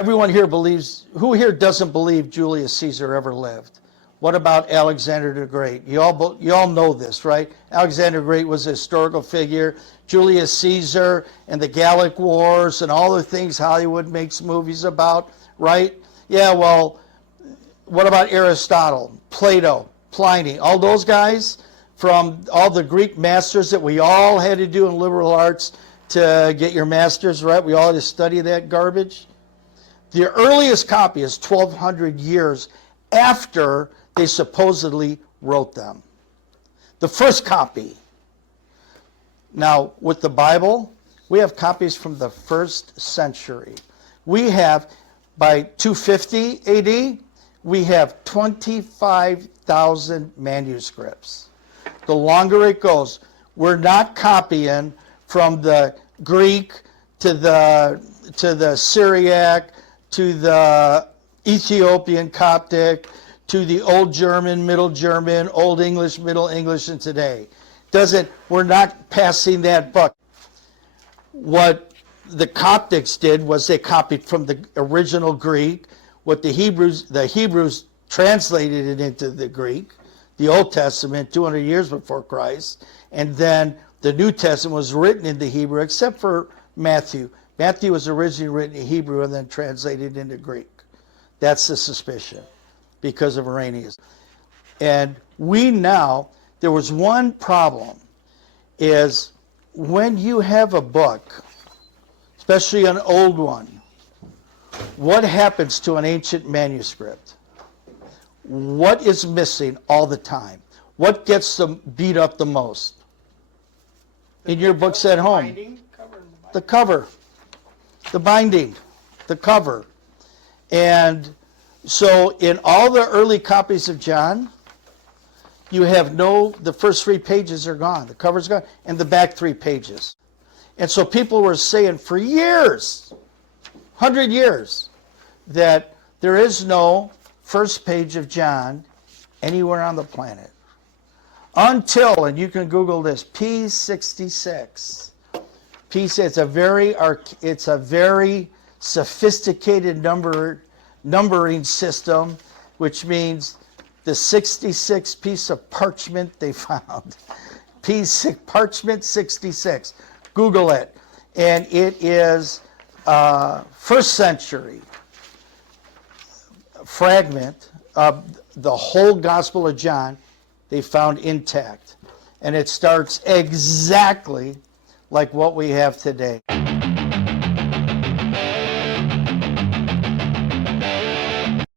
Everyone here believes, who here doesn't believe Julius Caesar ever lived? What about Alexander the Great? You all know this, right? Alexander the Great was a historical figure. Julius Caesar and the Gallic Wars and all the things Hollywood makes movies about, right? Yeah, well, what about Aristotle, Plato, Pliny, all those guys from all the Greek masters that we all had to do in liberal arts to get your masters, right? We all had to study that garbage. The earliest copy is 1,200 years after they supposedly wrote them. The first copy. Now, with the Bible, we have copies from the 1st century. We have, by 250 AD, we have 25,000 manuscripts. The longer it goes, we're not copying from the Greek to the Syriac, to the Ethiopian Coptic, to the Old German, Middle German, Old English, Middle English, and today. We're not passing that buck. What the Coptics did was they copied from the original Greek. What the Hebrews translated it into the Greek, the Old Testament, 200 years before Christ, and then the New Testament was written into Hebrew, except for Matthew. Matthew was originally written in Hebrew and then translated into Greek. That's the suspicion because of Irenaeus. And there was one problem, is when you have a book, especially an old one, what happens to an ancient manuscript? What is missing all the time? What gets them beat up the most? In your books at home? The cover. The binding, the cover. And so in all the early copies of John, you have the first 3 pages are gone. The cover's gone, and the back 3 pages. And so people were saying for years, 100 years, that there is no first page of John anywhere on the planet. Until, and you can Google this, P66. It's a very sophisticated numbering system, which means the 66th piece of parchment they found. Parchment 66. Google it. And it is 1st century fragment of the whole Gospel of John they found intact. And it starts exactly like what we have today.